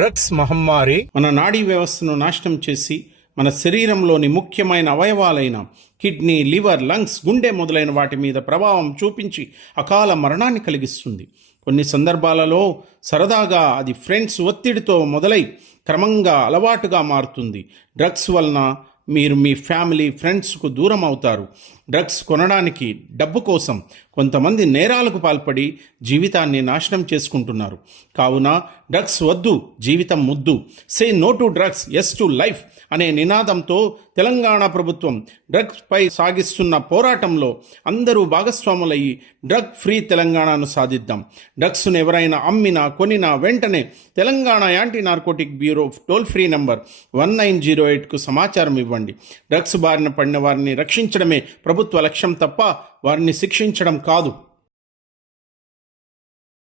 Drugs మహమ్మారి మన నాడీ వ్యవస్థను నాశనం చేసి మన శరీరంలోని ముఖ్యమైన అవయవాలైన కిడ్నీ, లివర్, లంగ్స్, గుండె మొదలైన వాటి మీద ప్రభావం చూపించి అకాల మరణాన్ని కలిగిస్తుంది. కొన్ని సందర్భాలలో సరదాగా అది ఫ్రెండ్స్ ఒత్తిడితో మొదలై క్రమంగా అలవాటుగా మారుతుంది. డ్రగ్స్ వలన మీరు మీ ఫ్యామిలీ, ఫ్రెండ్స్కు దూరం అవుతారు. డ్రగ్స్ కొనడానికి డబ్బు కోసం కొంతమంది నేరాలకు పాల్పడి జీవితాన్ని నాశనం చేసుకుంటున్నారు. కావున డ్రగ్స్ వద్దు, జీవితం ముద్దు. Say no to drugs, yes to life అనే నినాదంతో తెలంగాణ ప్రభుత్వం డ్రగ్స్ పై సాగిస్తున్న పోరాటంలో అందరూ భాగస్వాములయ్యి డ్రగ్ ఫ్రీ తెలంగాణను సాధిద్దాం. డ్రగ్స్ను ఎవరైనా అమ్మినా, కొనినా వెంటనే Telangana anti narcotic bureau toll free number 1908కు సమాచారం ఇవ్వండి. డ్రగ్స్ బారిన పడిన వారిని రక్షించడమే ప్రభుత్వ లక్ష్యం తప్ప వారిని శిక్షించడం కాదు.